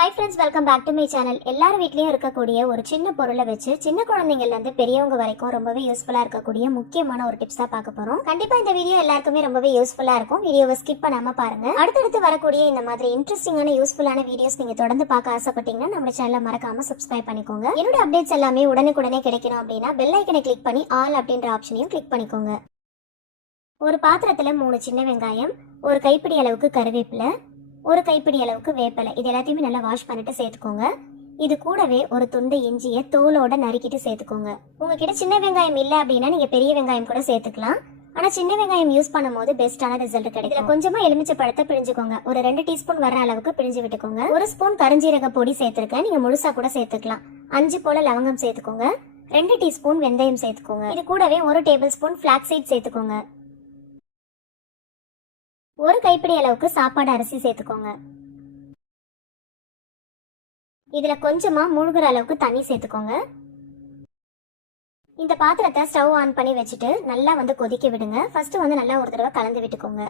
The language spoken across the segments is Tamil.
Hi friends, welcome back to my channel. எல்லாரும் வீட்லயும் இருக்கக்கூடிய ஒரு சின்ன பொருளை வச்சு சின்ன குழந்தைங்கள்ல இருந்து பெரியவங்க வரைக்கும் ரொம்பவே யூஸ்ஃபுல்லா இருக்கக்கூடிய முக்கியமான ஒரு டிப்ஸ் தான் பார்க்க போறோம். கண்டிப்பா இந்த வீடியோ எல்லாருக்குமே ரொம்பவே யூஸ்ஃபுல்லா இருக்கும். வீடியோவை ஸ்கிப் பண்ணாம பாருங்க. அடுத்தடுத்து வரக்கூடிய இந்த மாதிரி இன்ட்ரெஸ்டிங்கான யூஸ்ஃபுல்லான வீடியோஸ் நீங்க தொடர்ந்து பார்க்க ஆசைப்பட்டீங்கன்னா நம்ம சேனலை மறக்காம சப்ஸ்கிரைப் பண்ணிக்கோங்க. என்னோட அப்டேட்ஸ் எல்லாமே உடனுக்குடனே கிடைக்கணும் அப்படின்னா பெல் ஐக்கனை கிளிக் பண்ணி ஆல் அப்படின்ற ஆப்ஷனையும் கிளிக் பண்ணிக்கோங்க. ஒரு பாத்திரத்துல 3 சின்ன வெங்காயம், ஒரு கைப்பிடி அளவுக்கு கருவேப்பிலை, ஒரு கைப்பிடி அளவுக்கு வேப்பிலை, இது எல்லாத்தையுமே நல்லா வாஷ் பண்ணிட்டு சேர்த்துக்கோங்க. இது கூடவே ஒரு துண்டு இஞ்சியை தோலோட நறுக்கிட்டு சேர்த்துக்கோங்க. உங்ககிட்ட சின்ன வெங்காயம் இல்லை அப்படின்னா நீங்க பெரிய வெங்காயம் கூட சேர்த்துக்கலாம். ஆனா சின்ன வெங்காயம் யூஸ் பண்ணும்போது பெஸ்டான ரிசல்ட் கிடைக்கும். இதுல கொஞ்சமா எலுமிச்சை பழத்தை பிழிஞ்சுக்கோங்க. ஒரு 2 டீஸ்பூன் வர அளவுக்கு பிழிஞ்சு விட்டுக்கோங்க. 1 ஸ்பூன் கருஞ்சீரக பொடி சேர்த்திருக்கேன், நீங்க முழுசா கூட சேர்த்துக்கலாம். 5 போல லவங்கம் சேர்த்துக்கோங்க. 2 டீஸ்பூன் வெந்தயம் சேர்த்துக்கோங்க. இது கூடவே 1 டேபிள் ஸ்பூன் ஃபிளாக்ஸ் சீட் சேர்த்துக்கோங்க. ஒரு கைப்பிடி அளவுக்கு சாப்பாடு அரிசி சேர்த்துக்கோங்க. இதுல கொஞ்சமா முழுகிற அளவுக்கு தண்ணி சேர்த்துக்கோங்க. இந்த பாத்திரத்தை ஸ்டவ் ஆன் பண்ணி வச்சுட்டு நல்லா கொதிக்க விடுங்க. ஃபர்ஸ்ட் நல்லா ஒரு தடவை கலந்து விட்டுக்கோங்க.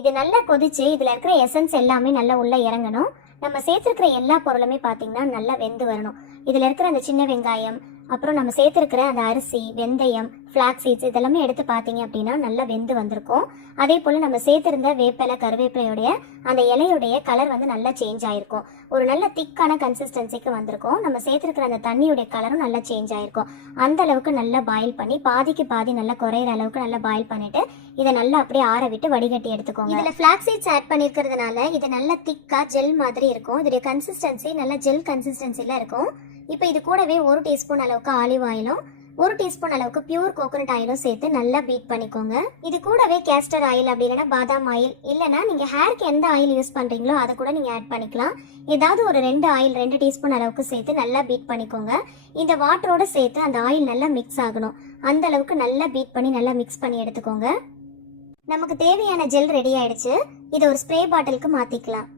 இது நல்லா கொதிச்சு இதுல இருக்கிற எசன்ஸ் எல்லாமே நல்லா உள்ள இறங்கணும். நம்ம சேர்த்திருக்கிற எல்லா பொருளுமே பாத்தீங்கன்னா நல்லா வெந்து வரணும். இதுல இருக்கிற அந்த சின்ன வெங்காயம், அப்புறம் நம்ம சேர்த்திருக்கிற அந்த அரிசி, வெந்தயம், ஃபிளாக்ஸ் சீட்ஸ் இதெல்லாமே எடுத்து பார்த்தீங்க அப்படின்னா நல்லா வெந்து வந்திருக்கும். அதே போல நம்ம சேர்த்திருந்த வேப்பிலை, கருவேப்பிலையோடைய அந்த இலையுடைய கலர் நல்லா சேஞ்ச் ஆயிருக்கும். ஒரு நல்ல திக்கான கன்சிஸ்டன்சிக்கு வந்திருக்கும். நம்ம சேர்த்திருக்கிற அந்த தண்ணியுடைய கலரும் நல்லா சேஞ்ச் ஆயிருக்கும். அந்த அளவுக்கு நல்லா பாயில் பண்ணி பாதிக்கு பாதி நல்லா குறையிற அளவுக்கு நல்லா பாயில் பண்ணிட்டு இதை நல்லா அப்படியே ஆற விட்டு வடிகட்டி எடுத்துக்கோங்க. இதுல ஃபிளாக்ஸ் சீட்ஸ் ஆட் பண்ணிருக்கிறதுனால இது நல்லா திக்கா ஜெல் மாதிரி இருக்கும். இதோட கன்சிஸ்டன்சி நல்லா ஜெல் கன்சிஸ்டன்சில இருக்கும். இப்போ இது கூடவே 1 டீஸ்பூன் அளவுக்கு ஆலிவ் ஆயிலும் 1 டீஸ்பூன் அளவுக்கு பியூர் கோகோனட் ஆயிலும் சேர்த்து நல்லா பீட் பண்ணிக்கோங்க. இது கூடவே கேஸ்டர் ஆயில் அப்படி இல்லைன்னா பாதாம் ஆயில், இல்லைன்னா நீங்க ஹேருக்கு எந்த ஆயில் யூஸ் பண்றீங்களோ அதை கூட நீங்க ஆட் பண்ணிக்கலாம். ஏதாவது ஒரு 2 டீஸ்பூன் அளவுக்கு சேர்த்து நல்லா பீட் பண்ணிக்கோங்க. இந்த வாட்டரோட சேர்த்து அந்த ஆயில் நல்லா மிக்ஸ் ஆகணும். அந்த அளவுக்கு நல்லா பீட் பண்ணி நல்லா மிக்ஸ் பண்ணி எடுத்துக்கோங்க. நமக்கு தேவையான ஜெல் ரெடி ஆயிடுச்சு. இதை ஒரு ஸ்ப்ரே பாட்டிலுக்கு மாத்திக்கலாம்.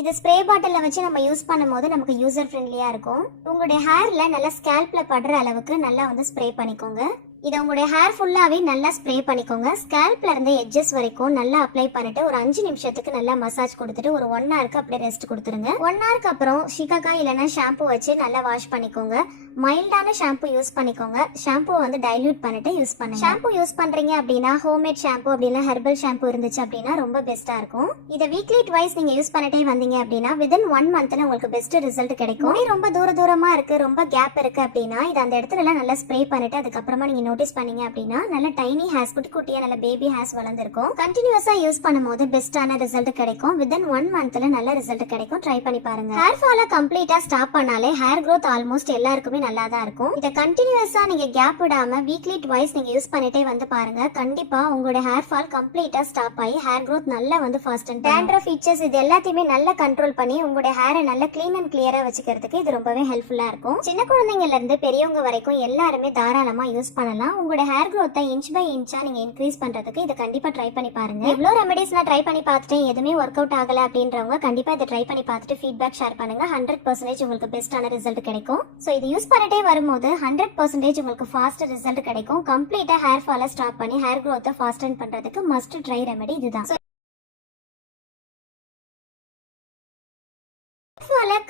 இது ஸ்ப்ரே பாட்டில வச்சு நம்ம யூஸ் பண்ணும்போது நமக்கு யூசர் ஃப்ரெண்ட்லியா இருக்கும். உங்களுடைய ஹேர்ல நல்லா ஸ்கேல்ப்ல படுற அளவுக்கு நல்லா ஸ்ப்ரே பண்ணிக்கோங்க. இதை உங்களுடைய ஹேர் ஃபுல்லாவே நல்லா ஸ்ப்ரே பண்ணிக்கோங்க. ஸ்கேல்ப்ல இருந்து எட்ஜஸ் வரைக்கும் நல்லா அப்ளை பண்ணிட்டு ஒரு 5 நிமிஷத்துக்கு நல்லா மசாஜ் கொடுத்துட்டு ஒரு 1 ஹவருக்கு அப்படியே ரெஸ்ட் கொடுத்துருங்க. 1 ஹவருக்கு அப்புறம் ஷிகாகா இல்லைன்னா ஷாம்பு வச்சு நல்லா வாஷ் பண்ணிக்கோங்க. மைல்டான ஷாம்பு யூஸ் பண்ணிக்கோங்க. ஷாம்புவை டைல்யூட் பண்ணிட்டு யூஸ் பண்ணுங்க. ஷாம்பு யூஸ் பண்றீங்க அப்படின்னா ஹோம்மேட் ஷாம்பு அப்படின்னா ஹெர்பல் ஷாம்பு இருந்துச்சு அப்படின்னா ரொம்ப பெஸ்டா இருக்கும். இதை வீக்லி ட்வைஸ் நீங்க யூஸ் பண்ணிட்டே வந்தீங்க அப்படின்னா வித்தின் 1 மந்த்ல உங்களுக்கு பெஸ்ட் ரிசல்ட் கிடைக்கும். முடி ரொம்ப தூரமா இருக்கு, ரொம்ப கேப் இருக்கு அப்படின்னா இது அந்த இடத்துல எல்லாம் நல்லா ஸ்ப்ரே பண்ணிட்டு அதுக்கப்புறமா நீங்க நோட்டீஸ் பண்ணீங்க அப்படின்னா நல்ல டைனி ஹேர்ஸ், குட்டியா நல்ல பேபி ஹேர்ஸ் வளர்ந்துருக்கும். கண்டினியூஸா யூஸ் பண்ணும்போது பெஸ்டான ரிசல்ட் கிடைக்கும். வித்தின் 1 மந்த்ல நல்ல ரிசல்ட் கிடைக்கும். ட்ரை பண்ணி பாருங்க. ஹேர் ஃபால கம்ப்ளீட்டா ஸ்டாப் பண்ணாலே ஹேர் growth ஆல்மோஸ்ட் எல்லாருக்குமே நல்லா தான் இருக்கும். இதை கண்டினியூஸா நீங்க கேப் விடாம வீக்லி ட்வைஸ் நீங்க யூஸ் பண்ணிட்டே பாருங்க. கண்டிப்பா உங்களோட ஹேர் ஃபால் கம்ப்ளீட்டா ஸ்டாப் ஆகி ஹேர் growth நல்லா ஃபாஸ்ட் அண்ட் டேண்ட்ரஃப் ஃபீச்சர்ஸ் இது எல்லாத்தையுமே நல்லா கண்ட்ரோல் பண்ணி உங்களோட ஹேரை நல்லா க்ளீன் அண்ட் கிளியரா வச்சுக்கிறதுக்கு இது ரொம்பவே ஹெல்ப்ஃபுல்லா இருக்கும். சின்ன குழந்தைங்கள்ல இருந்து பெரியவங்க வரைக்கும் எல்லாருமே தாராளமா யூஸ் பண்ணலாம். உங்களோட ஹேர் growth இன்ச் பை இன்ச்சா நீங்க இன்க்ரீஸ் பண்றதுக்கு இதை கண்டிப்பா ட்ரை பண்ணி பாருங்க. எவ்வளவு ரெமெடிஸ் நான் ட்ரை பண்ணி பார்த்துட்டேன், எதுவுமே ஒர்க் அவுட் ஆகல அப்படின்றவங்க கண்டிப்பா இதை ட்ரை பண்ணி பார்த்துட்டு ஃபீட்பேக் ஷேர் பண்ணுங்க. 100% உங்களுக்கு பெஸ்டான ரிசல்ட் கிடைக்கும். ஸோ இது யூஸ் பண்ணிட்டே வரும்போது 100% உங்களுக்கு ஃபாஸ்ட் ரிசல்ட் கிடைக்கும். கம்ப்ளீட்டா ஹேர் ஃபாலை ஸ்டாப் பண்ணி ஹேர் growth ஃபாஸ்ட் பண்றதுக்கு மஸ்ட் ட்ரை ரெமெடி இதுதான்.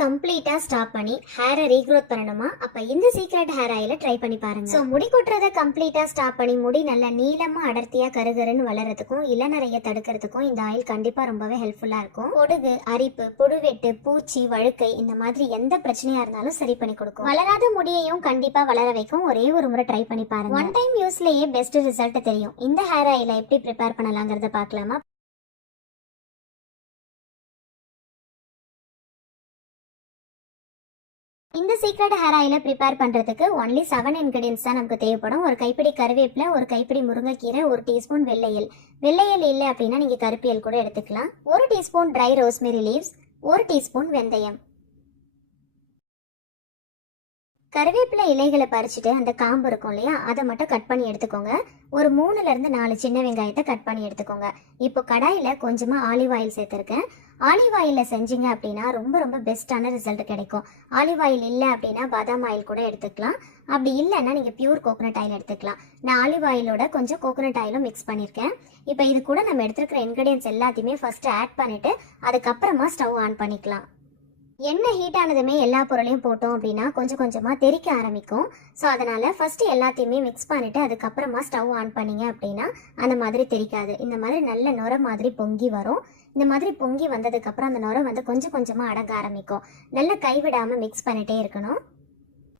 கம்ப்ளீட்டா ஸ்டாப் பண்ணி ஹேரை ரீக்ரோத் பண்ணணுமா? அப்ப இந்த சீக்ரெட் ஹேர் ஆயில ட்ரை பண்ணி பாருங்க. சோ முடி கொட்டுறத கம்ப்ளீட்டா ஸ்டாப் பண்ணி முடி நல்லா நீளமா அடர்த்தியா கருகருன்னு வளர்றதுக்கும் இளநரைய தடுக்கிறதுக்கும் இந்த ஆயில் கண்டிப்பா ரொம்பவே ஹெல்ப்ஃபுல்லா இருக்கும். பொடுகு, அரிப்பு, புடுவெட்டு, பூச்சி, வழுக்கை இந்த மாதிரி எந்த பிரச்சனையா இருந்தாலும் சரி பண்ணி கொடுக்கும். வளராத முடியையும் கண்டிப்பா வளர வைக்கும். ஒரே ஒரு முறை ட்ரை பண்ணி பாருங்க. 1 டைம் யூஸ்லயே பெஸ்ட் ரிசல்ட் தெரியும். இந்த ஹேர் ஆயில எப்படி ப்ரிப்பேர் பண்ணலாங்கிறத பார்க்கலாமா? இந்த சீக்ரெட் ஹேர் ஆயில ப்ரிப்பேர் பண்றதுக்கு ஒன்லி 7 இன்கிரிடியன்ஸ் தான் நமக்கு தேவைப்படும். ஒரு கைப்பிடி கருவேப்பிலை, ஒரு கைப்பிடி முருங்கைக்கீரை, 1 டீஸ்பூன் வெள்ளையல். வெள்ளையல் இல்லை அப்படின்னா நீங்க கருப்பியல் கூட எடுத்துக்கலாம். 1 teaspoon try rosemary leaves, 1 teaspoon வெந்தயம். கருவேப்பிலை இலைகளை பறிச்சுட்டு அந்த காம்பு இருக்கும் இல்லையா, அதை மட்டும் கட் பண்ணி எடுத்துக்கோங்க. ஒரு 3-4 சின்ன வெங்காயத்தை கட் பண்ணி எடுத்துக்கோங்க. இப்போ கடாயில் கொஞ்சமாக ஆலிவ் ஆயில் சேர்த்துருக்கேன். ஆலிவ் ஆயிலில் செஞ்சீங்க அப்படின்னா ரொம்ப ரொம்ப பெஸ்ட்டான ரிசல்ட் கிடைக்கும். ஆலிவ் ஆயில் இல்லை அப்படின்னா பாதாம் ஆயில் கூட எடுத்துக்கலாம். அப்படி இல்லைன்னா நீங்கள் பியூர் கோகோனட் ஆயில் எடுத்துக்கலாம். நான் ஆலிவ் ஆயிலோட கொஞ்சம் கோகோனட் ஆயிலும் மிக்ஸ் பண்ணியிருக்கேன். இப்போ இது கூட நம்ம எடுத்துருக்கிற இன்க்ரீடியன்ஸ் எல்லாத்தையுமே ஃபஸ்ட்டு ஆட் பண்ணிவிட்டு அதுக்கப்புறமா ஸ்டவ் ஆன் பண்ணிக்கலாம். எண்ணெய் ஹீட் ஆனதுமே எல்லா பொருளையும் போட்டோம் அப்படின்னா கொஞ்சம் கொஞ்சமாக தெறிக்க ஆரம்பிக்கும். ஸோ அதனால் ஃபஸ்ட்டு எல்லாத்தையுமே மிக்ஸ் பண்ணிவிட்டு அதுக்கப்புறமா ஸ்டவ் ஆன் பண்ணிங்க அப்படின்னா அந்த மாதிரி தெறிக்காது. இந்த மாதிரி நல்ல நுர மாதிரி பொங்கி வரும். இந்த மாதிரி பொங்கி வந்ததுக்கப்புறம் அந்த நுர வந்து கொஞ்சம் கொஞ்சமாக அடங்க ஆரம்பிக்கும். நல்லா கைவிடாமல் மிக்ஸ் பண்ணிகிட்டே இருக்கணும்.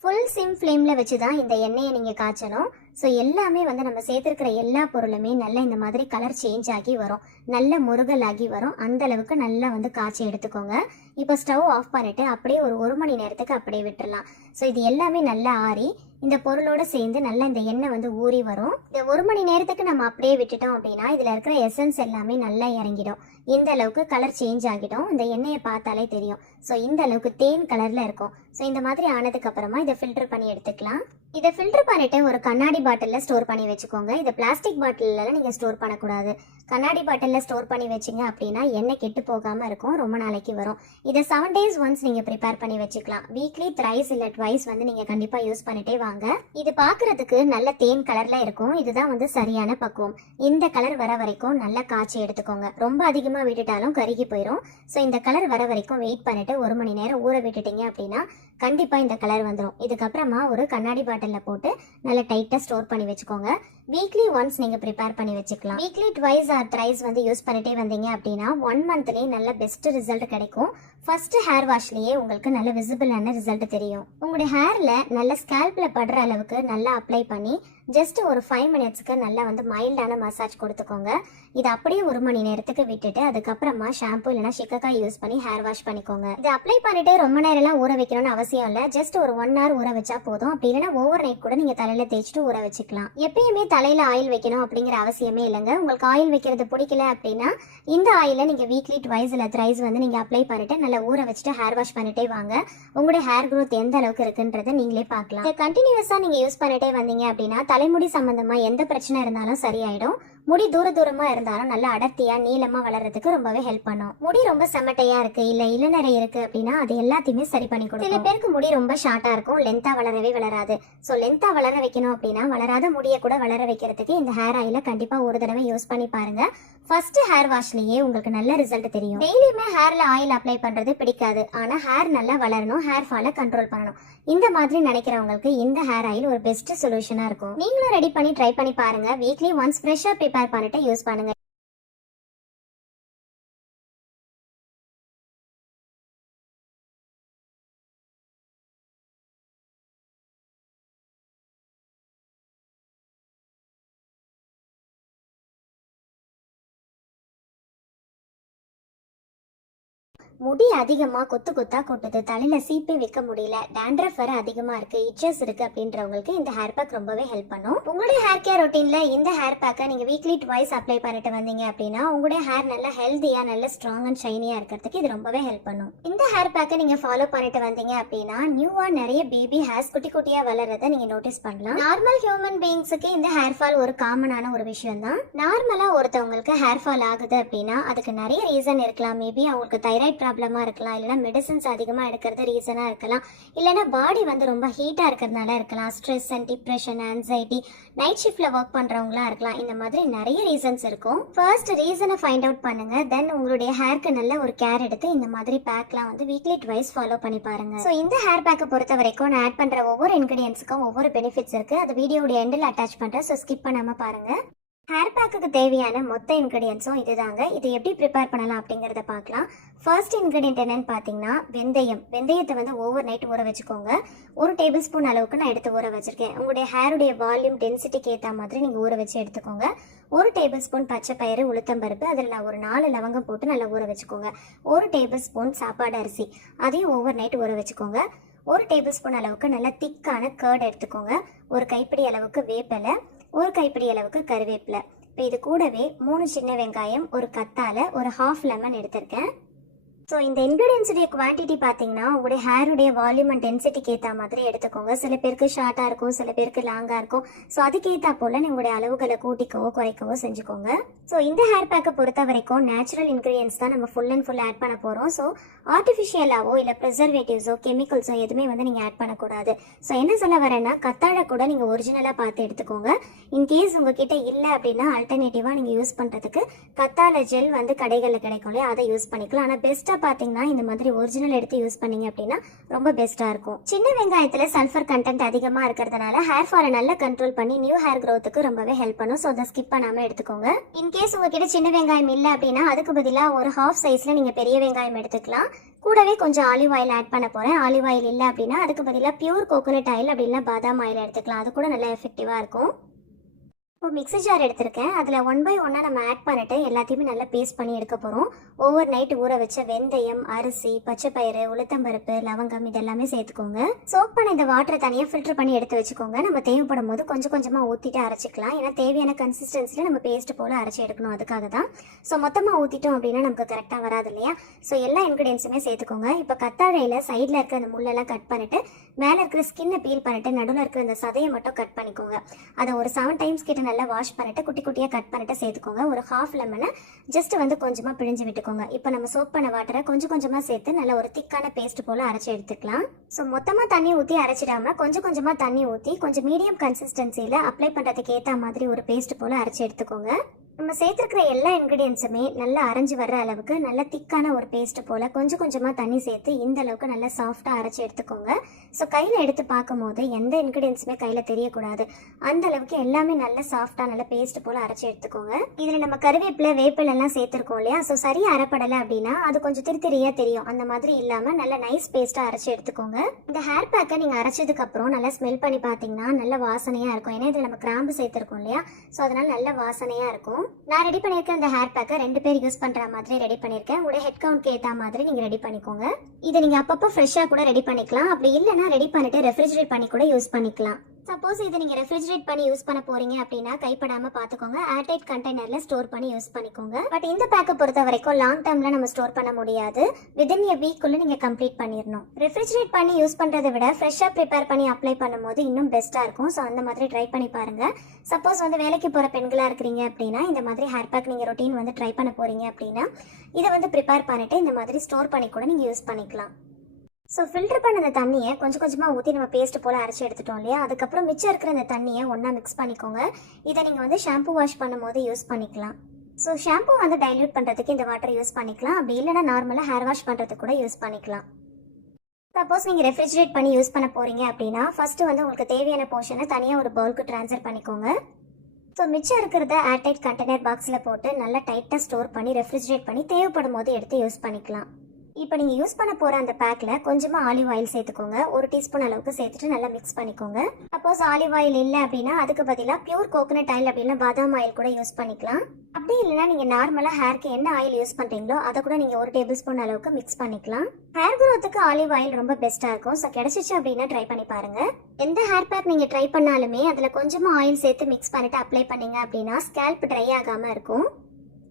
ஃபுல் சிம் ஃப்ளேமில் வச்சு தான் இந்த எண்ணெயை நீங்கள் காய்ச்சணும். ஸோ எல்லாமே வந்து நம்ம சேர்த்துருக்கிற எல்லா பொருளுமே நல்லா இந்த மாதிரி கலர் சேஞ்ச் ஆகி வரும், நல்ல முருகல் ஆகி வரும். அந்த அளவுக்கு நல்லா வந்து காய்ச்சி எடுத்துக்கோங்க. இப்போ ஸ்டவ் ஆஃப் பண்ணிவிட்டு அப்படியே ஒரு மணி நேரத்துக்கு அப்படியே விட்டுடலாம். ஸோ இது எல்லாமே நல்லா ஆறி இந்த பொருளோடு சேர்ந்து நல்லா இந்த எண்ணெய் வந்து ஊறி வரும். இந்த 1 மணி நேரத்துக்கு நம்ம அப்படியே விட்டுட்டோம் அப்படின்னா இதில் இருக்கிற எசன்ஸ் எல்லாமே நல்லா இறங்கிடும். இந்த அளவுக்கு கலர் சேஞ்ச் ஆகிடும். இந்த எண்ணெயை பார்த்தாலே தெரியும். ஸோ இந்த அளவுக்கு தேன் கலரில் இருக்கும். ஸோ இந்த மாதிரி ஆனதுக்கப்புறமா இதை ஃபில்டர் பண்ணி எடுத்துக்கலாம். இதை ஃபில்டர் பண்ணிவிட்டு ஒரு கண்ணாடி பாட்டிலில் ஸ்டோர் பண்ணி வச்சுக்கோங்க. இதை பிளாஸ்டிக் பாட்டிலெலாம் நீங்கள் ஸ்டோர் பண்ணக்கூடாது. கண்ணாடி பாட்டிலில் ஸ்டோர் பண்ணி வச்சிங்க அப்படின்னா எண்ணெய் கெட்டு போகாமல் இருக்கும், ரொம்ப நாளைக்கு வரும். இதை 7 days ஒன்ஸ் நீங்கள் ப்ரிப்பேர் பண்ணி வச்சுக்கலாம். வீக்லி த்ரைஸ் இல்லை ட்வைஸ் வந்து நீங்கள் கண்டிப்பாக யூஸ் பண்ணிட்டே வாங்க. இது பார்க்குறதுக்கு நல்ல தேன் கலரில் இருக்கும். இதுதான் வந்து சரியான பக்குவம். இந்த கலர் வர வரைக்கும் நல்லா காய்ச்சி எடுத்துக்கோங்க. ரொம்ப அதிகமாக விட்டுட்டாலும் கருகி போயிடும். ஸோ இந்த கலர் வர வரைக்கும் வெயிட் பண்ணிவிட்டு 1 மணி நேரம் ஊற விட்டுட்டீங்க அப்படின்னா கண்டிப்பாக இந்த கலர் வந்துடும். இதுக்கப்புறமா ஒரு கண்ணாடி பாட்டிலில் போட்டு நல்லா டைட்டாக ஸ்டோர் பண்ணி வச்சுக்கோங்க. வீக்லி ஒன்ஸ் நீங்கள் ப்ரிப்பேர் பண்ணி வச்சுக்கலாம். வீக்லி ட்வைஸ் ஆர் த்ரைஸ் வந்து யூஸ் பண்ணிட்டே வந்தீங்க அப்படின்னா 1 மந்த்லேயே நல்ல பெஸ்ட் ரிசல்ட் கிடைக்கும். ஃபர்ஸ்ட் ஹேர் வாஷ்லேயே உங்களுக்கு நல்ல விசிபிளான ரிசல்ட் தெரியும். உங்களுடைய ஹேரில் நல்ல ஸ்கேல்பில் படுற அளவுக்கு நல்லா அப்ளை பண்ணி ஜஸ்ட் ஒரு 5 மினிட்ஸ்க்கு நல்லா வந்து மைல்டான மசாஜ் கொடுத்துக்கோங்க. இது அப்படியே 1 மணி நேரத்துக்கு விட்டுட்டு அதுக்கப்புறமா ஷாம்பு இல்லைனா சிக்கக்காய் யூஸ் பண்ணி ஹேர் வாஷ் பண்ணிக்கோங்க. இது அப்ளை பண்ணிட்டு ரொம்ப நேரம்லாம் ஊற வைக்கணும்னு அவசியம் இல்லை. ஜஸ்ட் ஒரு 1 hour ஊற வச்சா போதும். அப்படி இல்லைனா ஓவர் நைட் கூட நீங்கள் தலையில் தேய்ச்சிட்டு ஊற வச்சுக்கலாம். எப்பயுமே தலையில் ஆயில் வைக்கணும் அப்படிங்கிற அவசியமே இல்லைங்க. உங்களுக்கு ஆயில் வைக்கிறது பிடிக்கல அப்படின்னா இந்த ஆயிலை நீங்கள் வீக்லி ட்வைஸ் இல்லை த்ரைஸ் வந்து நீங்கள் அப்ளை பண்ணிட்டு நல்லா ஊற வச்சுட்டு ஹேர் வாஷ் பண்ணிட்டே வாங்க. உங்களுடைய ஹேர் க்ரோத் எந்த அளவுக்கு இருக்குன்றதை நீங்களே பார்க்கலாம். இதை கண்டினியூஸாக நீங்கள் யூஸ் பண்ணிட்டே வந்தீங்க அப்படின்னா தலைமுடி சம்பந்தமா எந்த பிரச்சனை இருந்தாலும் சரியாயிடும். முடி தூரமா இருந்தாலும் நல்லா அடர்த்தியா நீளமா வளர்றதுக்கு ரொம்பவே ஹெல்ப் பண்ணும். முடி ரொம்ப செமட்டையா இருக்கு இல்ல இளநரை இருக்கு அப்படின்னா அது எல்லாத்தையுமே சரி பண்ணி கொடுக்கும். சில பேருக்கு முடி ரொம்ப ஷார்ட்டா இருக்கும், லென்த்தா வளரவே வளராது. ஸோ லென்த்தா வளர வைக்கணும் அப்படின்னா வளராத முடியை கூட வளர வைக்கிறதுக்கு இந்த ஹேர் ஆயில கண்டிப்பா ஒரு தடவை யூஸ் பண்ணி பாருங்க. ஃபர்ஸ்ட் ஹேர் வாஷ்லயே உங்களுக்கு நல்ல ரிசல்ட் தெரியும். டெய்லியுமே ஹேர்ல ஆயில் அப்ளை பண்றது பிடிக்காது, ஆனா ஹேர் நல்லா வளரணும், ஹேர் ஃபாலை கண்ட்ரோல் பண்ணணும். இந்த மாதிரி நினைக்கிறவங்களுக்கு இந்த ஹேர் ஆயில் ஒரு பெஸ்ட் சொல்யூஷனா இருக்கும். நீங்களும் ரெடி பண்ணி ட்ரை பண்ணி பாருங்க. வீக்லி ஒன்ஸ் ஃப்ரெஷ்ஷா ப்ரிப்பேர் பண்ணிட்டு யூஸ் பண்ணுங்க. முடி அதிகமாக கொத்து கொத்தா கொட்டுது, தலையில் சீப்பே வைக்க முடியல, டேண்ட்ரஃப் வேற அதிகமாக இருக்குது, இச்சஸ் இருக்குது அப்படின்றவங்களுக்கு இந்த ஹேர் பேக் ரொம்பவே ஹெல்ப் பண்ணும். உங்களுடைய ஹேர் கேர் ரொட்டீனில் இந்த ஹேர் பேக்கை நீங்கள் வீக்லி ட்வைஸ் அப்ளை பண்ணிட்டு வந்தீங்க அப்படின்னா உங்களுடைய ஹேர் நல்லா ஹெல்த்தியாக நல்ல ஸ்ட்ராங் அண்ட் ஷைனியாக இருக்கிறதுக்கு இது ரொம்பவே ஹெல்ப் பண்ணும். இந்த ஹேர் பேக்கை நீங்கள் ஃபாலோ பண்ணிட்டு வந்தீங்க அப்படின்னா நியூவாக நிறைய பேபி ஹேர்ஸ் குட்டி குட்டியாக வளர்றதை நீங்கள் நோட்டீஸ் பண்ணலாம். நார்மல் ஹியூமன் பீயிங்ஸுக்கு இந்த ஹேர் ஃபால் ஒரு காமனான ஒரு விஷயம் தான். நார்மலாக ஒருத்தவங்களுக்கு ஹேர் ஃபால் ஆகுது அப்படின்னா அதுக்கு நிறைய ரீசன் இருக்கலாம். மேபி அவங்களுக்கு தைராய்ட் ப்ராப்ளமாக இருக்கலாம், இல்லைனா மெடிசன்ஸ் அதிகமாக எடுக்கிறது ரீசனாக இருக்கலாம், இல்லைனா பாடி வந்து ரொம்ப ஹீட்டாக இருக்கிறதுனால இருக்கலாம், stress and depression anxiety, night ஷிஃப்டில் ஒர்க் பண்ணுறவங்களா இருக்கலாம். இந்த மாதிரி நிறைய ரீசன்ஸ் இருக்கும். ஃபர்ஸ்ட் ரீசனை ஃபைண்ட் அவுட் பண்ணுங்க. தென் உங்களுடைய ஹேருக்கு நல்ல ஒரு கேர் எடுத்து இந்த மாதிரி பேக்லாம் வந்து வீக்லி ட்வைஸ் ஃபாலோ பண்ணி பாருங்க. ஸோ இந்த ஹேர் பேக்கை பொறுத்த வரைக்கும் நான் ஆட் பண்ணுற ஒவ்வொரு இன்கிரியன்ஸுக்கும் ஒவ்வொரு பெனிஃபிட்ஸ் இருக்குது. அது வீடியோட எண்டில் அட்டாச் பண்ணுறேன். ஸோ ஸ்கிப் பண்ணாமல் பாருங்கள். ஹேர் பேக்குக்கு தேவையான மொத்த இன்கிரியன்ஸும் இதுதாங்க. இது எப்படி ப்ரிப்பேர் பண்ணலாம் அப்படிங்கிறத பார்க்கலாம். ஃபர்ஸ்ட் இன்கிரியன்ட் என்னன்னு பார்த்தீங்கன்னா வெந்தயம். வெந்தயத்தை வந்து ஓவர் நைட் ஊற வச்சுக்கோங்க. 1 டேபிள் ஸ்பூன் அளவுக்கு நான் எடுத்து ஊற வச்சிருக்கேன். உங்களுடைய ஹேருடைய வால்யூம் டென்சிட்டிக்கு ஏற்ற மாதிரி நீங்கள் ஊற வச்சு எடுத்துக்கோங்க. 1 டேபிள் ஸ்பூன் பச்சை பயிறு உளுத்தம்பருப்பு, அதில் நான் ஒரு 4 லவங்கம் போட்டு நல்லா ஊற வச்சுக்கோங்க. 1 டேபிள் ஸ்பூன் சாப்பாடு அரிசி, அதையும் ஓவர் நைட் ஊற வச்சுக்கோங்க. 1 டேபிள் ஸ்பூன் அளவுக்கு நல்லா திக்கான கர்ட் எடுத்துக்கோங்க. ஒரு கைப்பிடி அளவுக்கு வேப்பிலை, 1 கைப்பிடி அளவுக்கு கருவேப்பிலை. இப்போ இது கூடவே 3 சின்ன வெங்காயம், ஒரு கத்தாழை, ஒரு 1/2 லெமன் எடுத்திருக்கேன். ஸோ இந்த இன்க்ரீடியன்ஸுடைய குவான்டிட்டி பார்த்தீங்கன்னா உங்களுடைய ஹேருடைய வால்யூம் அண்ட் டென்சிட்டிக்கு ஏற்ற மாதிரி எடுத்துக்கோங்க. சில பேருக்கு ஷார்ட்டாக இருக்கும், சில பேருக்கு லாங்காக இருக்கும். ஸோ அதுக்கேற்றா போல் உங்களுடைய அளவுகளை கூட்டிக்கவோ குறைக்கவோ செஞ்சுக்கோங்க. ஸோ இந்த ஹேர் பேக்கை பொறுத்த வரைக்கும் நேச்சுரல் இன்க்ரீடியன்ஸ் தான் நம்ம ஃபுல் அண்ட் ஃபுல் ஆட் பண்ண போகிறோம். ஸோ ஆர்டிஃபிஷியலாவோ இல்லை ப்ரிசர்வேட்டிவ்ஸோ கெமிக்கல்ஸோ எதுவுமே வந்து நீங்கள் ஆட் பண்ணக்கூடாது. ஸோ என்ன சொல்ல வரேன்னா கத்தாழை கூட நீங்கள் ஒரிஜினலாக பார்த்து எடுத்துக்கோங்க. இன்கேஸ் உங்ககிட்ட இல்லை அப்படின்னா ஆல்டர்னேட்டிவாக நீங்கள் யூஸ் பண்ணுறதுக்கு கத்தாழை ஜெல் வந்து கடைகளில் கிடைக்கும் இல்லையா, அதை யூஸ் பண்ணிக்கலாம். ஆனால் பெஸ்ட்டாக பார்த்தீங்கன்னா இந்த மாதிரி ஒரிஜினல் எடுத்து யூஸ் பண்ணீங்க அப்படின்னா ரொம்ப பெஸ்ட்டாக இருக்கும். சின்ன வெங்காயத்தில் சல்ஃபர் கண்டென்ட் அதிகமாக இருக்கிறதுனால ஹேர் ஃபாலை நல்லா கண்ட்ரோல் பண்ணி நியூ ஹேர் க்ரோத்துக்கு ரொம்பவே ஹெல்ப் பண்ணும். ஸோ அதை ஸ்கிப் பண்ணாமல் எடுத்துக்கோங்க. இன்கேஸ் உங்ககிட்ட சின்ன வெங்காயம் இல்லை அப்படின்னா அதுக்கு பதிலாக ஒரு ஹாஃப் சைஸில் நீங்கள் பெரிய வெங்காயம் எடுத்துக்கலாம். கூடவே கொஞ்சம் ஆலிவ் ஆயில் ஆட் பண்ண போகிறேன். ஆலிவ் ஆயில் இல்லை அப்படின்னா அதுக்கு பதிலாக பியூர் கோகோனட் ஆயில் அப்படின்னா பாதாம் ஆயில் எடுத்துக்கலாம். அது கூட நல்லா எஃபெக்டிவாக இருக்கும். இப்போ மிக்ஸி ஜார் எடுத்திருக்கேன். அதில் 1 by 1 நம்ம ஆட் பண்ணிட்டு எல்லாத்தையுமே நல்லா பேஸ்ட் பண்ணி எடுக்க போகிறோம். ஓவர் நைட் ஊற வச்ச வெந்தயம், அரிசி, பச்சைப்பயிறு, உளுத்தம்பருப்பு, லவங்கம் இதெல்லாமே சேர்த்துக்கோங்க. சோக் பண்ண இந்த வாட்டரை தனியாக ஃபில்டர் பண்ணி எடுத்து வச்சுக்கோங்க. நம்ம தேவைப்படும் போது கொஞ்சம் கொஞ்சமாக ஊற்றிட்டு அரைச்சிக்கலாம். ஏன்னா தேவையான கன்சிஸ்டன்சியில் நம்ம பேஸ்ட் போல் அரைச்சி எடுக்கணும், அதுக்காக தான். ஸோ மொத்தமாக ஊற்றிட்டோம் அப்படின்னா நமக்கு கரெக்டாக வராது இல்லையா. ஸோ எல்லா இன்க்ரீடியன்ஸுமே சேர்த்துக்கோங்க. இப்போ கத்தாழையில் சைடில் இருக்க அந்த முள்ளெல்லாம் கட் பண்ணிவிட்டு மேலே இருக்கிற ஸ்கின்னை பீல் பண்ணிட்டு நடுவில் இருக்கிற அந்த சதையை மட்டும் கட் பண்ணிக்கோங்க. அதை ஒரு 7 times கிட்ட நல்லா வாஷ் பண்ணிட்டு குட்டி குட்டியாக கட் பண்ணிட்டு சேர்த்துக்கோங்க. ஒரு ஹாஃப் லெமனை ஜஸ்ட் வந்து கொஞ்சமாக பிழிஞ்சு விட்டுக்கோங்க. இப்போ நம்ம சோப் பண்ண வாட்டரை கொஞ்சம் கொஞ்சமாக சேர்த்து நல்லா ஒரு திக்கான பேஸ்ட் போல் அரைச்சி எடுத்துக்கலாம். ஸோ மொத்தமாக தண்ணி ஊற்றி அரைச்சிடாம கொஞ்சம் கொஞ்சமாக தண்ணி ஊற்றி கொஞ்சம் மீடியம் கன்சிஸ்டன்சியில் அப்ளை பண்ணுறதுக்கு ஏற்ற மாதிரி ஒரு பேஸ்ட் போல் அரைச்சி எடுத்துக்கோங்க. நம்ம சேர்த்துருக்கிற எல்லா இன்க்ரீடியன்ஸுமே நல்லா அரைஞ்சி வர்ற அளவுக்கு நல்ல திக்கான ஒரு பேஸ்ட் போல் கொஞ்சம் கொஞ்சமாக தண்ணி சேர்த்து இந்த அளவுக்கு நல்லா சாஃப்டாக அரைச்சி எடுத்துக்கோங்க. ஸோ கையில் எடுத்து பார்க்கும் போது எந்த இன்க்ரீடியன்ஸுமே கையில் தெரியக்கூடாது. அந்த அளவுக்கு எல்லாமே நல்ல சாஃப்டாக நல்ல பேஸ்ட் போல் அரைச்சி எடுத்துக்கோங்க. இதில் நம்ம கருவேப்பிலை வேப்பிலை எல்லாம் சேர்த்துருக்கோம் இல்லையா. ஸோ சரியாக அரைப்படலை அப்படின்னா அது கொஞ்சம் திரியாக தெரியும். அந்த மாதிரி இல்லாமல் நல்ல நைஸ் பேஸ்ட்டாக அரைச்சி எடுத்துக்கோங்க. இந்த ஹேர் பேக்கை நீங்கள் அரைச்சதுக்கப்புறம் நல்லா ஸ்மெல் பண்ணி பார்த்தீங்கன்னா நல்ல வாசனையாக இருக்கும். ஏன்னா இதில் நம்ம கிராம்பு சேர்த்துருக்கோம் இல்லையா. ஸோ அதனால் நல்ல வாசனையாக இருக்கும். நான் ரெடி பண்ணியிருக்கேன் இந்த ஹேர் பேக்கை 2 பேர் யூஸ் பண்ணுற மாதிரி ரெடி பண்ணியிருக்கேன். உங்களுடைய ஹெட் கவுண்ட்க்கு ஏற்ற மாதிரி நீங்கள் ரெடி பண்ணிக்கோங்க. இதை நீங்கள் அப்பப்போ ஃப்ரெஷ்ஷாக கூட ரெடி பண்ணிக்கலாம். அப்படி இல்லைன்னா ரெடி பண்ணிட்டு ரெஃப்ரிஜரேட் பண்ணி கூட யூஸ் பண்ணிக்கலாம். சப்போஸ் இதை நீங்கள் ரெஃப்ரிஜரேட் பண்ணி யூஸ் பண்ண போறீங்க அப்படின்னா கைப்படாமல் பார்த்துக்கோங்க. ஏர்டைட் கண்டெய்னரில் ஸ்டோர் பண்ணி யூஸ் பண்ணிக்கோங்க. பட் இந்த பேக்கை பொறுத்த வரைக்கும் லாங் டேர்மில் நம்ம ஸ்டோர் பண்ண முடியாது. வித்தின் எ வீக்குள்ளே நீங்கள் கம்ப்ளீட் பண்ணிடணும். ரெஃப்ரிஜரேட் பண்ணி யூஸ் பண்ணுறதை விட ஃப்ரெஷ்ஷாக ப்ரிப்பேர் பண்ணி அப்ளை பண்ணும்போது இன்னும் பெஸ்ட்டாக இருக்கும். ஸோ அந்த மாதிரி ட்ரை பண்ணி பாருங்கள். சப்போஸ் வந்து வேலைக்கு போகிற பெண்களாக இருக்கிறீங்க அப்படின்னா இந்த மாதிரி ஹேர் பேக் நீங்கள் ரொட்டீன் வந்து ட்ரை பண்ண போகிறீங்க அப்படின்னா இதை வந்து ப்ரிப்பேர் பண்ணிவிட்டு இந்த மாதிரி ஸ்டோர் பண்ணி கூட நீங்கள் யூஸ் பண்ணிக்கலாம். ஸோ ஃபில்டர் பண்ண அந்த தண்ணியை கொஞ்சம் கொஞ்சமாக ஊற்றி நம்ம பேஸ்ட் போல் அரைச்சி எடுத்துட்டோம் இல்லையா. அதுக்கப்புறம் மிச்சம் இருக்கிற அந்த தண்ணியை ஒன்றா மிக்ஸ் பண்ணிக்கோங்க. இதை நீங்கள் வந்து ஷாம்பு வாஷ் பண்ணும்போது யூஸ் பண்ணிக்கலாம். ஸோ ஷாம்பு வந்து டைல்யூட் பண்ணுறதுக்கு இந்த வாட்டர் யூஸ் பண்ணிக்கலாம். அப்படி இல்லைனா நார்மலாக ஹேர் வாஷ் பண்ணுறதுக்கு கூட யூஸ் பண்ணிக்கலாம். சப்போஸ் நீங்கள் ரெஃப்ரிஜரேட் பண்ணி யூஸ் பண்ண போகிறீங்க அப்படின்னா ஃபஸ்ட்டு வந்து உங்களுக்கு தேவையான போர்ஷனை தனியாக ஒரு பவுலுக்கு ட்ரான்ஸ்ஃபர் பண்ணிக்கோங்க. ஸோ மிச்சம் இருக்கிறத ஏர்டைட் கண்டெய்னர் பாக்ஸில் போட்டு நல்லா டைட்டாக ஸ்டோர் பண்ணி ரெஃப்ரிஜரேட் பண்ணி தேவைப்படும் போது எடுத்து யூஸ் பண்ணிக்கலாம். இப்போ நீங்கள் யூஸ் பண்ண போகிற அந்த பேக்கில் கொஞ்சமாக ஆலிவ் ஆயில் சேர்த்துக்கோங்க. 1 டீஸ்பூன் அளவுக்கு சேர்த்துட்டு நல்லா மிக்ஸ் பண்ணிக்கோங்க. சப்போஸ் ஆலிவ் ஆயில் இல்லை அப்படின்னா அதுக்கு பதிலாக பியூர் கோகோனட் ஆயில் அப்படின்னா பாதாம் ஆயில் கூட யூஸ் பண்ணிக்கலாம். அப்படி இல்லைனா நீங்கள் நார்மலாக ஹேருக்கு என்ன ஆயில் யூஸ் பண்ணுறீங்களோ அதை கூட நீங்கள் 1 டேபிள்ஸ்பூன் அளவுக்கு மிக்ஸ் பண்ணிக்கலாம். ஹேர் க்ரோத்துக்கு ஆலிவ் ஆயில் ரொம்ப பெஸ்ட்டாக இருக்கும். ஸோ கிடைச்சிச்சு அப்படின்னா ட்ரை பண்ணி பாருங்கள். எந்த ஹேர் பேக் நீங்கள் ட்ரை பண்ணாலுமே அதில் கொஞ்சமாக ஆயில் சேர்த்து மிக்ஸ் பண்ணிவிட்டு அப்ளை பண்ணீங்க அப்படின்னா ஸ்கேல்ப் ட்ரை ஆகாமல் இருக்கும்.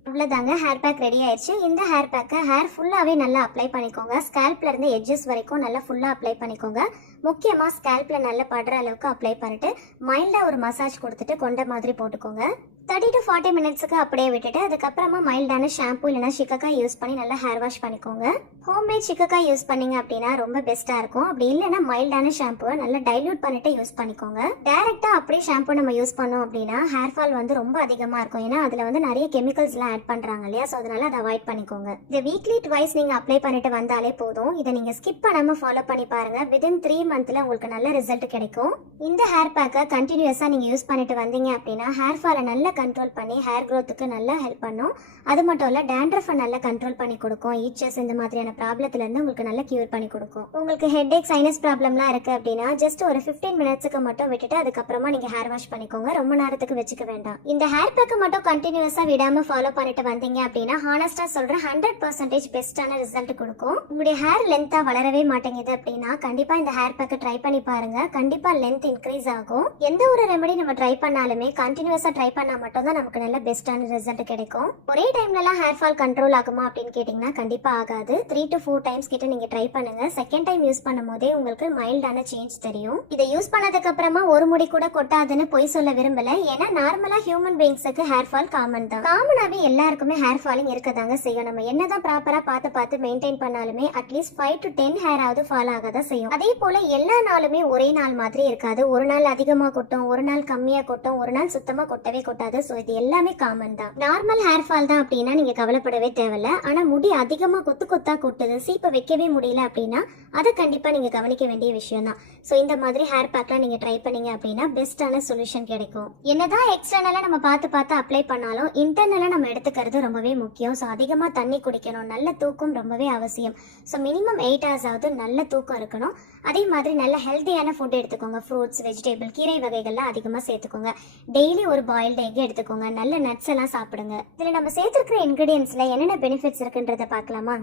அவ்வளோதாங்க, ஹேர் பேக் ரெடி ஆயிடுச்சு. இந்த ஹேர் பேக்கை ஹேர் ஃபுல்லாகவே நல்லா அப்ளை பண்ணிக்கோங்க. ஸ்கேல்ப்ல இருந்து எட்ஜஸ் வரைக்கும் நல்லா ஃபுல்லாக அப்ளை பண்ணிக்கோங்க. முக்கியமாக ஸ்கேல்ப்ல நல்லா படுற அளவுக்கு அப்ளை பண்ணிட்டு மைல்டாக ஒரு மசாஜ் கொடுத்துட்டு கொண்ட மாதிரி போட்டுக்கோங்க. 30 to 40 மினிட்ஸுக்கு அப்படியே விட்டுட்டு அதுக்கப்புறமா மைல்டான ஷாம்பு இல்லைனா சிக்கக்காய் யூஸ் பண்ணி நல்லா ஹேர் வாஷ் பண்ணிக்கோங்க. ஹோம்மேட் சிக்கக்காய் யூஸ் பண்ணீங்க அப்படின்னா ரொம்ப பெஸ்ட்டாக இருக்கும். அப்படி இல்லைனா மைல்டான ஷாம்புவை நல்லா டைல்யூட் பண்ணிட்டு யூஸ் பண்ணிக்கோங்க. டேரெக்டாக அப்படியே ஷாம்பு நம்ம யூஸ் பண்ணோம் அப்படின்னா ஹேர் ஃபால் வந்து ரொம்ப அதிகமாக இருக்கும். ஏன்னா அதில் வந்து நிறைய கெமிக்கல்ஸ்லாம் ஆட் பண்ணுறாங்க இல்லையா. ஸோ அதனால அதை அவாய்ட் பண்ணிக்கோங்க. இதை வீக்லி ட்வைஸ் நீங்கள் அப்ளை பண்ணிட்டு வந்தாலே போதும். இதை நீங்கள் ஸ்கிப் பண்ணாமல் ஃபாலோ பண்ணி பாருங்க. வித்தின் 3 மந்த்தில் உங்களுக்கு நல்ல ரிசல்ட் கிடைக்கும். இந்த ஹேர் பேக்கை கண்டினியூஸாக நீங்கள் யூஸ் பண்ணிட்டு வந்தீங்க அப்படின்னா ஹேர் ஃபாலை நல்லா கண்ட்ரோல் பண்ணி ஹேர் க்ரோத்துக்கு நல்லா ஹெல்ப் பண்ணும். அது மட்டும் இல்லை டேண்ட்ரஃபை நல்லா கண்ட்ரோல் பண்ணி கொடுக்கும். ஈச்சஸ் இந்த மாதிரியான ப்ராப்ளத்துலேருந்து உங்களுக்கு நல்லா கியூர் பண்ணி கொடுக்கும். உங்களுக்கு ஹெட்ஏக் சைனஸ் ப்ராப்ளம்லாம் இருக்குது அப்படின்னா ஜஸ்ட் ஒரு 15 மினிட்ஸுக்கு மட்டும் விட்டுட்டு அதுக்கப்புறமா நீங்கள் ஹேர் வாஷ் பண்ணிக்கோங்க. ரொம்ப நேரத்துக்கு வச்சுக்க வேண்டாம். இந்த ஹேர் பேக்கை மட்டும் கண்டினியூஸாக விடாமல் ஃபாலோ பண்ணிட்டு வந்தீங்க அப்படின்னா ஹானஸ்டாக சொல்கிறேன் 100% பெஸ்ட்டான ரிசல்ட் கொடுக்கும். உங்களுடைய ஹேர் லென்த்தாக வளரவே மாட்டேங்குது அப்படின்னா கண்டிப்பாக இந்த ஹேர் பேக்கை ட்ரை பண்ணி பாருங்க. கண்டிப்பாக லென்த் இன்க்ரீஸ் ஆகும். எந்த ஒரு ரெமெடி நம்ம ட்ரை பண்ணாலுமே கண்டினியூஸாக ட்ரை பண்ண மட்டும்தான் நமக்கு நல்ல பெஸ்ட்டான ரிசல்ட் கிடைக்கும். ஒரே டைம்லலாம் ஹேர் ஃபால் கண்ட்ரோல் ஆகுமா அப்படின்னு கேட்டிங்கன்னா கண்டிப்பாக ஆகாது. 3 to 4 டைம்ஸ் கிட்ட நீங்கள் ட்ரை பண்ணுங்க. செகண்ட் டைம் யூஸ் பண்ணும் போதே உங்களுக்கு மைல்டான சேஞ்ச் தெரியும். இதை யூஸ் பண்ணதுக்கு அப்புறமா ஒரு முடி கூட கொட்டாதுன்னு பொய் சொல்ல விரும்பல. ஏன்னா நார்மலாக ஹியூமன் பீயிங்ஸுக்கு ஹேர் ஃபால் காமன் தான். காமனாகவே எல்லாருக்குமே ஹேர் ஃபாலிங் இருக்கதாங்க செய்யும். நம்ம என்னதான் ப்ராப்பராக பார்த்து மெயின்டைன் பண்ணாலுமே அட்லீஸ்ட் 5 to 10 ஹேர் ஆகுது ஃபால் ஆக தான் செய்யும். அதே போல எல்லா நாளுமே ஒரே நாள் மாதிரி இருக்காது. ஒரு நாள் அதிகமாக கொட்டும், ஒரு நாள் கம்மியாக கொட்டும், ஒரு நாள் சுத்தமாக கொட்டவே கொட்டாது. ஸோ இது எல்லாமே காமன் தான். நார்மல் ஹேர் ஃபால் தான் அப்படின்னா நீங்கள் கவலைப்படவே தேவையில்ல. ஆனால் முடி அதிகமாக கொத்து கொத்தா கொட்டுது, சீப்பை வைக்கவே முடியல அப்படின்னா அதை கண்டிப்பாக நீங்கள் கவனிக்க வேண்டிய விஷயம் தான். ஸோ இந்த மாதிரி ஹேர் பேக்லாம் நீங்கள் ட்ரை பண்ணீங்க அப்படின்னா பெஸ்ட்டான சொல்யூஷன் கிடைக்கும். என்னதான் எக்ஸ்டர்னலாக நம்ம பார்த்து அப்ளை பண்ணாலும் இன்டர்னலாக நம்ம எடுத்துக்கிறது ரொம்பவே முக்கியம். ஸோ அதிகமாக தண்ணி குடிக்கணும், நல்ல தூக்கம் ரொம்பவே அவசியம். ஸோ மினிமம் 8 hours ஆகுது நல்ல தூக்கம் இருக்கணும். அதே மாதிரி நல்ல ஹெல்த்தியான ஃபுட் எடுத்துக்கோங்க. ஃப்ரூட்ஸ், வெஜிடபிள், கீரை வகைகள்லாம் அதிகமாக சேர்த்துக்கோங்க. டெய்லி ஒரு பாயில்டு எக் எடுத்துக்கோங்க. நல்ல நட்ஸ் எல்லாம் சாப்பிடுங்க. இதில் நம்ம சேர்த்துருக்கிற இன்கிரீடியன்ஸில் என்னென்ன பெனிஃபிட்ஸ் இருக்குன்றதை பார்க்கலாமா?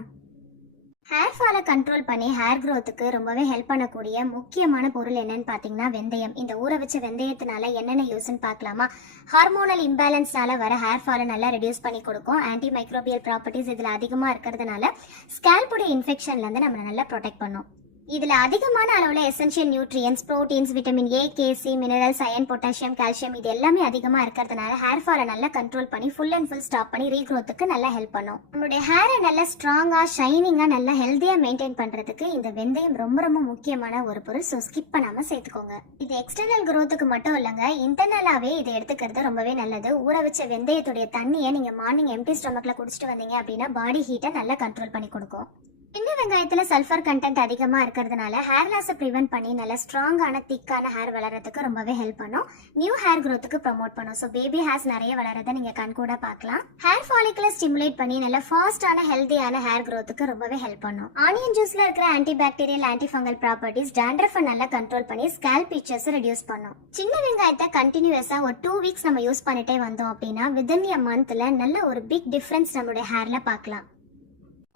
ஹேர் ஃபாலை கண்ட்ரோல் பண்ணி ஹேர் க்ரோத்துக்கு ரொம்பவே ஹெல்ப் பண்ணக்கூடிய முக்கியமான பொருள் என்னன்னு பார்த்தீங்கன்னா வெந்தயம். இந்த ஊற வச்ச வெந்தயத்தினால என்னென்ன யூஸ்ன்னு பார்க்கலாமா? ஹார்மோனல் இம்பேலன்ஸ்னால வர ஹேர் ஃபாலை நல்லா ரெடியூஸ் பண்ணி கொடுக்கும். ஆன்டி மைக்ரோபியல் ப்ராப்பர்ட்டிஸ் இதில் அதிகமாக இருக்கிறதுனால ஸ்கேல்புடைய இன்ஃபெக்ஷன்லேருந்து நம்மளை நல்லா ப்ரொடெக்ட் பண்ணும். இதில் அதிகமான அளவில் essential nutrients, proteins, vitamin A, K C, minerals, iron, potassium, calcium இது எல்லாமே அதிகமாக இருக்கிறதுனால ஹேர் ஃபாலை நல்லா கண்ட்ரோல் பண்ணி ஃபுல் அண்ட் ஃபுல் ஸ்டாப் பண்ணி ரீக்ரோத்துக்கு நல்லா ஹெல்ப் பண்ணும். நம்மளுடைய ஹேரை நல்லா ஸ்ட்ராங்காக, ஷைனிங்காக, நல்லா ஹெல்த்தியாக மெயின்டைன் பண்ணுறதுக்கு இந்த வெந்தயம் ரொம்ப ரொம்ப முக்கியமான ஒரு பொருள். ஸோ ஸ்கிப் பண்ணாமல் சேர்த்துக்கோங்க. இது எக்ஸ்டர்னல் க்ரோத்துக்கு மட்டும் இல்லைங்க, இன்டர்னலாகவே இதை எடுத்துக்கிறது ரொம்பவே நல்லது. ஊற வச்ச வெந்தயத்துடைய தண்ணியை நீங்கள் மார்னிங் எம்டி ஸ்டொமக்கில் குடிச்சிட்டு வந்தீங்க அப்படின்னா பாடி ஹீட்டை நல்லா கண்ட்ரோல் பண்ணி கொடுக்கும். சின்ன வெங்காயத்தில் சல்ஃபர் கண்டென்ட் அதிகமாக இருக்கிறதுனால ஹேர் லாஸை ப்ரிவென்ட் பண்ணி நல்ல ஸ்ட்ராங்கான திக்கான ஹேர் வளர்கிறதுக்கு ரொம்பவே ஹெல்ப் பண்ணும். நியூ ஹேர் க்ரோத்துக்கு ப்ரமோட் பண்ணும். ஸோ பேபி ஹேர்ஸ் நிறைய வளரதை நீங்கள் கண்கூட பார்க்கலாம். ஹேர் ஃபாலிக்கலை ஸ்டிமுலேட் பண்ணி நல்ல ஃபாஸ்டான ஹெல்த்தியான ஹேர் க்ரோத்துக்கு ரொம்பவே ஹெல்ப் பண்ணும். ஆனியன் ஜூஸில் இருக்கிற anti bacterial, anti fungal properties டேண்ட்ரஃபை நல்லா கண்ட்ரோல் பண்ணி ஸ்கேல்ப் இச்சஸை ரெடியூஸ் பண்ணும். சின்ன வெங்காயத்தை கண்டினியூஸாக ஒரு 2 weeks நம்ம யூஸ் பண்ணிட்டே வந்தோம் அப்படின்னா வித்தின் a monthல நல்ல ஒரு பிக் டிஃப்ரென்ஸ் நம்மளுடைய ஹேர்ல பார்க்கலாம்.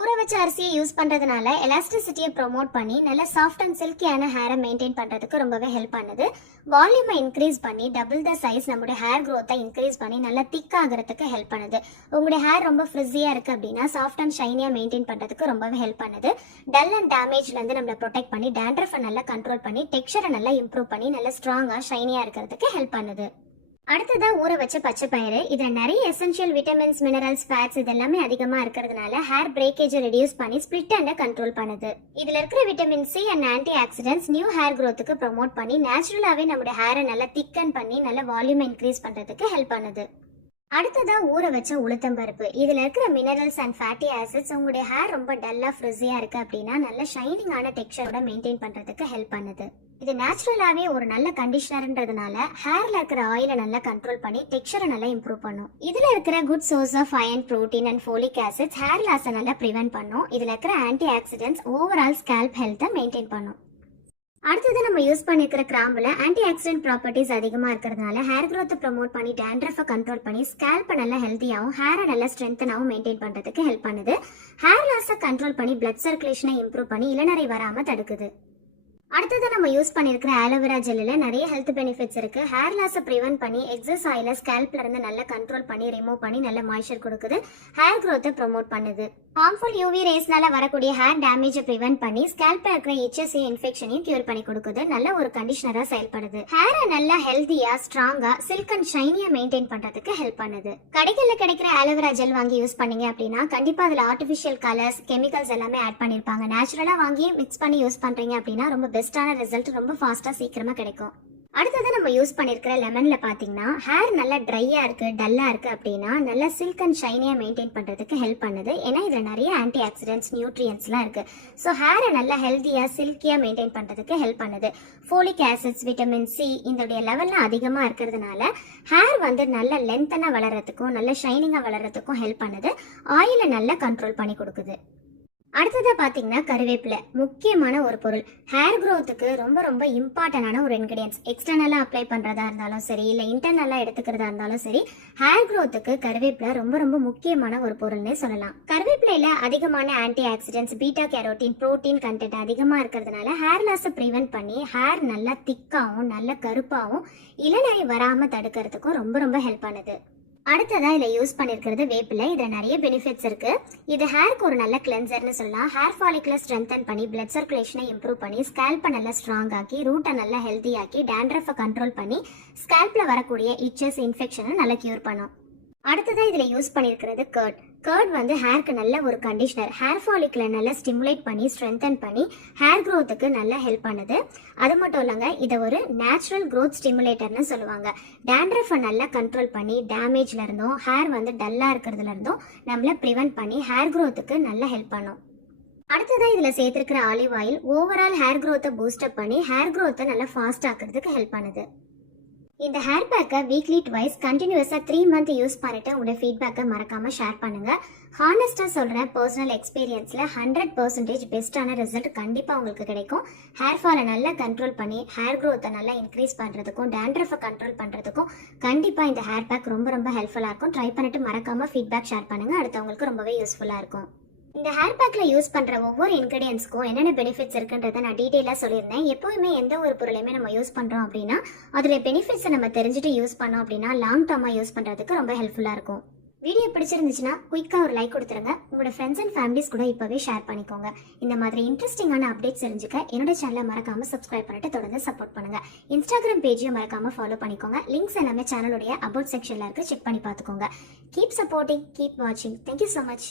ஊற வச்ச அரிசியை யூஸ் பண்ணுறதுனால எலாஸ்டிசிட்டியை ப்ரொமோட் பண்ணி நல்ல சாஃப்ட் அண்ட் சில்கியான ஹேரை மெயின்டைன் பண்ணுறதுக்கு ரொம்பவே ஹெல்ப் பண்ணுது. வால்யூமை இன்க்ரீஸ் பண்ணி டபுள் த சைஸ் நம்மளுடைய ஹேர் க்ரோத்தை இன்க்ரீஸ் பண்ணி நல்லா திக் ஆகிறதுக்கு ஹெல்ப் பண்ணுது. உங்களுடைய ஹேர் ரொம்ப ஃப்ரிஸியாக இருக்குது அப்படின்னா சாஃப்ட் அண்ட் ஷைனியாக மெயின்டைன் பண்ணுறதுக்கு ரொம்பவே ஹெல்ப் பண்ணுது. டல் அண்ட் டேமேஜ்லேருந்து நம்மளை ப்ரொடெக்ட் பண்ணி டேண்ட்ரஃபை நல்லா கண்ட்ரோல் பண்ணி டெக்ஸ்சரை நல்லா இம்ப்ரூவ் பண்ணி நல்லா ஸ்ட்ராங்காக ஷைனியாக இருக்கிறதுக்கு ஹெல்ப் பண்ணுது. அடுத்ததான் ஊற வச்ச பச்சை பயிறு. இதில் நிறைய எசென்ஷியல் விட்டமின்ஸ், மினரல்ஸ், ஃபேட்ஸ் இது எல்லாமே அதிகமாக இருக்கிறதுனால ஹேர் பிரேக்கேஜை ரெடியூஸ் பண்ணி ஸ்பிளிட் அண்டை கண்ட்ரோல் பண்ணுது. இதில் இருக்கிற vitamin C and anti oxidants new hair க்ரோத்துக்கு ப்ரொமோட் பண்ணி நேச்சுரலாகவே நம்மளுடைய ஹேரை நல்லா திக்கன் பண்ணி நல்ல வால்யூமை இன்க்ரீஸ் பண்ணுறதுக்கு ஹெல்ப் பண்ணுது. அடுத்ததான் ஊற வச்ச உளுத்தம்பருப்பு. இதில் இருக்கிற மினரல்ஸ் அண்ட் ஃபேட்டி ஆசிட்ஸ் உங்களுடைய ஹேர் ரொம்ப டல்லாக ஃப்ரிஸியாக இருக்குது அப்படின்னா நல்ல ஷைனிங்கான டெக்ஸ்சரோட மெயின்டைன் பண்ணுறதுக்கு ஹெல்ப் பண்ணுது. இது நேச்சுரலாகவே ஒரு நல்ல கண்டிஷனர்ன்றதுனால ஹேரில் இருக்கிற ஆயிலை நல்லா கண்ட்ரோல் பண்ணி டெக்ஸ்சரை நல்லா இம்ப்ரூவ் பண்ணும். இதில் இருக்கிற good source of iron, protein and folic acids hair லாஸை நல்லா ப்ரிவென்ட் பண்ணும். இதில் இருக்கிற ஆன்டி ஆக்சிடென்ட்ஸ் ஓவரால் ஸ்கேல்ப் ஹெல்த்தை மெயின்டைன் பண்ணும். அடுத்தது நம்ம யூஸ் பண்ணிருக்கிற கிராம்புல ஆன்டி ஆக்சிடென்ட் ப்ராப்பர்ட்டிஸ் அதிகமாக இருக்கிறதுனால ஹேர் க்ரோத்தை ப்ரமோட் பண்ணி டேண்ட்ரஃபை கண்ட்ரோல் பண்ணி ஸ்கேல்ப்பை நல்லா ஹெல்த்தியாகவும் ஹேரை நல்லா ஸ்ட்ரென்த்தனாகவும் மெயின்டைன் பண்ணுறதுக்கு ஹெல்ப் பண்ணுது. ஹேர் லாஸை கண்ட்ரோல் பண்ணி பிளட் சர்க்குலேஷனை இம்ப்ரூவ் பண்ணி இளநரை வராமல் தடுக்குது. அடுத்தது நம்ம யூஸ் பண்ணியிருக்கிற ஆலோவேரா ஜெல்லில் நிறைய ஹெல்த் பெனிஃபிட்ஸ் இருக்குது. ஹேர் லாஸை ப்ரிவென்ட் பண்ணி எக்ஸஸ் ஆயிலை ஸ்கேல்ப்ல இருந்து நல்லா கண்ட்ரோல் பண்ணி ரிமூவ் பண்ணி நல்ல மாய்ஸ்சர் கொடுக்குது. ஹேர் க்ரோத்தை ப்ரொமோட் பண்ணுது. ஹார்ம்ஃபுல் யூவி ரேஸ்னால வரக்கூடிய ஹேர் டேமேஜை ப்ரிவென்ட் பண்ணி ஸ்கேல்ப்ல இருக்கிற HSA இன்ஃபெக்ஷனையும் கியூர் பண்ணி கொடுக்குது. நல்ல ஒரு கண்டிஷனராக செயல்படுது. ஹேரை நல்லா ஹெல்த்தியா, ஸ்ட்ராங்கா, சில்க் அண்ட் ஷைனியா மெயின்டைன் பண்றதுக்கு ஹெல்ப் பண்ணுது. கடைகளில் கிடைக்கிற ஆலோவேரா ஜெல் வாங்கி யூஸ் பண்ணீங்க அப்படின்னா கண்டிப்பா அதுல ஆர்டிஃபிஷியல் கலர்ஸ், கெமிக்கல்ஸ் எல்லாமே ஆட் பண்ணிருப்பாங்க. நேச்சுரலா வாங்கி மிக்ஸ் பண்ணி யூஸ் பண்றீங்க அப்படின்னா ரொம்ப பெஸ்ட்டான ரிசல்ட் ரொம்ப ஃபாஸ்டா சீக்கிரமா கிடைக்கும். அடுத்தது நம்ம யூஸ் பண்ணிருக்கிற லெமன்ல பாத்தீங்கன்னா ஹேர் நல்லா ட்ரையா இருக்கு, டல்லா இருக்கு அப்படின்னா நல்லா சில்க் அண்ட் ஷைனியா மெயின்டைன் பண்றதுக்கு ஹெல்ப் பண்ணுது. ஏன்னா இதுல நிறைய ஆன்டி ஆக்சிடென்ட்ஸ், நியூட்ரியன்ஸ்லாம் இருக்கு. ஸோ ஹேரை நல்லா ஹெல்த்தியா, சில்கியா மெயின்டைன் பண்றதுக்கு ஹெல்ப் பண்ணுது. ஃபோலிக் ஆசிட்ஸ், விட்டமின் சி இந்த லெவல்ல அதிகமா இருக்கிறதுனால ஹேர் வந்து நல்ல லென்த்தனா வளர்றதுக்கும் நல்ல ஷைனிங்கா வளர்றதுக்கும் ஹெல்ப் பண்ணுது. ஆயிலை நல்லா கண்ட்ரோல் பண்ணி கொடுக்குது. அடுத்ததா பாத்தீங்கன்னா கருவேப்பிலை முக்கியமான ஒரு பொருள். ஹேர் க்ரோத்துக்கு ரொம்ப ரொம்ப இம்பார்ட்டன்டான ஒரு இன்கிரியன்ஸ். எக்ஸ்டர்னலா அப்ளை பண்றதா இருந்தாலும் சரி, இல்ல இன்டர்னலா எடுத்துக்கிறதா இருந்தாலும் சரி, ஹேர் க்ரோத்துக்கு கருவேப்பிலை ரொம்ப ரொம்ப முக்கியமான ஒரு பொருள்னே சொல்லலாம். கருவேப்பிலையில அதிகமான anti oxidants, beta carotene, protein content அதிகமா இருக்கிறதுனால ஹேர் லாஸை ப்ரிவென்ட் பண்ணி ஹேர் நல்லா திக்காவும் நல்ல கருப்பாவும் இளநரை வராம தடுக்கிறதுக்கும் ரொம்ப ரொம்ப ஹெல்ப் பண்ணுது. அடுத்ததா இதுல யூஸ் பண்ணிருக்கிறது வேப்பிலை. இதுல நிறைய பெனிஃபிட்ஸ் இருக்கு. இது ஹேருக்கு ஒரு நல்ல கிளென்சர்னு சொல்லலாம். ஹேர் ஃபாலிகுலை ஸ்ட்ரென்தன் பண்ணி, பிளட் சர்க்குலேஷனை இம்ப்ரூவ் பண்ணி, ஸ்கேல்பை நல்லா ஸ்ட்ராங் ஆக்கி, ரூட்டை நல்லா ஹெல்தி ஆக்கி, டேண்ட்ரஃபை கண்ட்ரோல் பண்ணி, ஸ்கேல்ப்ல வரக்கூடிய இச்சஸ், இன்ஃபெக்ஷனை நல்லா கியூர் பண்ணும். அடுத்ததா இதுல யூஸ் பண்ணிருக்கிறது கர்ட். கர்ட் வந்து ஹேருக்கு நல்ல ஒரு கண்டிஷனர். ஹேர் ஃபாலிகுலை நல்லா ஸ்டிமுலேட் பண்ணி, ஸ்ட்ரென்தன் பண்ணி, ஹேர் க்ரோத்துக்கு நல்லா ஹெல்ப் பண்ணுது. அது மட்டும் இல்லைங்க, இதை ஒரு நேச்சுரல் க்ரோத் ஸ்டிமுலேட்டர்னு சொல்லுவாங்க. டேண்ட்ரஃபை நல்லா கண்ட்ரோல் பண்ணி, டேமேஜ்ல இருந்தும் ஹேர் வந்து டல்லா இருக்கிறதுல இருந்தும் நம்மள ப்ரிவென்ட் பண்ணி ஹேர் க்ரோத்துக்கு நல்லா ஹெல்ப் பண்ணும். அடுத்ததா இதுல சேர்த்திருக்கிற ஆலிவ் ஆயில் ஓவரால் ஹேர் க்ரோத்தை பூஸ்டப் பண்ணி ஹேர் க்ரோத்தை நல்லா ஃபாஸ்ட் ஆக்குறதுக்கு ஹெல்ப் பண்ணுது. இந்த ஹேர் பேக்கை வீக்லி ட்வைஸ் கண்டினியூஸாக 3 month யூஸ் பண்ணிட்டு உங்களோட ஃபீட்பேக்கை மறக்காம ஷேர் பண்ணுங்க. ஹானஸ்டாக சொல்கிறேன், பர்சனல் எக்ஸ்பீரியன்ஸில் 100% பெஸ்ட்டான ரிசல்ட் கண்டிப்பாக உங்களுக்கு கிடைக்கும். ஹேர் ஃபாலை நல்லா கண்ட்ரோல் பண்ணி ஹேர் க்ரோத்தை நல்லா இன்க்ரீஸ் பண்ணுறதுக்கும், டேண்ட்ரஃபை கண்ட்ரோல் பண்ணுறதுக்கும் கண்டிப்பாக இந்த ஹேர் பேக் ரொம்ப ரொம்ப ஹெல்ப்ஃபுல்லாக இருக்கும். ட்ரை பண்ணிட்டு மறக்காம ஃபீட்பேக் ஷேர் பண்ணுங்க. அடுத்தவங்களுக்கு ரொம்பவே யூஸ்ஃபுல்லாக இருக்கும். இந்த ஹேர் பேக்ல யூஸ் பண்ற ஒவ்வொரு இன்கிரியன்ஸ்க்கும் என்னென்ன பெனிஃபிட்ஸ் இருக்குன்றதை நான் டீடைலா சொல்லியிருந்தேன். எப்பவுமே எந்த ஒரு பொருளையுமே நம்ம யூஸ் பண்றோம் அப்படின்னா அதுல பெனிஃபிட்ஸை நம்ம தெரிஞ்சுட்டு யூஸ் பண்ணோம் அப்படின்னா லாங் டர்மா யூஸ் பண்றதுக்கு ரொம்ப ஹெல்ப்ஃபுல்லா இருக்கும். வீடியோ பிடிச்சிருந்துச்சுன்னா குயிக்கா ஒரு லைக் கொடுத்துருங்க. உங்களோட ஃப்ரெண்ட்ஸ் அண்ட் ஃபேமிலிஸ் கூட இப்பவே ஷேர் பண்ணிக்கோங்க. இந்த மாதிரி இன்ட்ரெஸ்டிங்கான அப்டேட்ஸ் தெரிஞ்சுக்க என்னோட சேனலை மறக்காம சப்ஸ்கிரைப் பண்ணிட்டு தொடர்ந்து சப்போர்ட் பண்ணுங்க. இன்ஸ்டாகிராம் பேஜையும் மறக்காம ஃபாலோ பண்ணிக்கோங்க. லிங்க்ஸ் எல்லாமே சேனலுடைய அபவுட் செக்ஷன்ல இருக்கு, செக் பண்ணி பார்த்துக்கோங்க. கீப் சப்போர்ட்டிங், கீப் வாட்சிங். Thank you so much.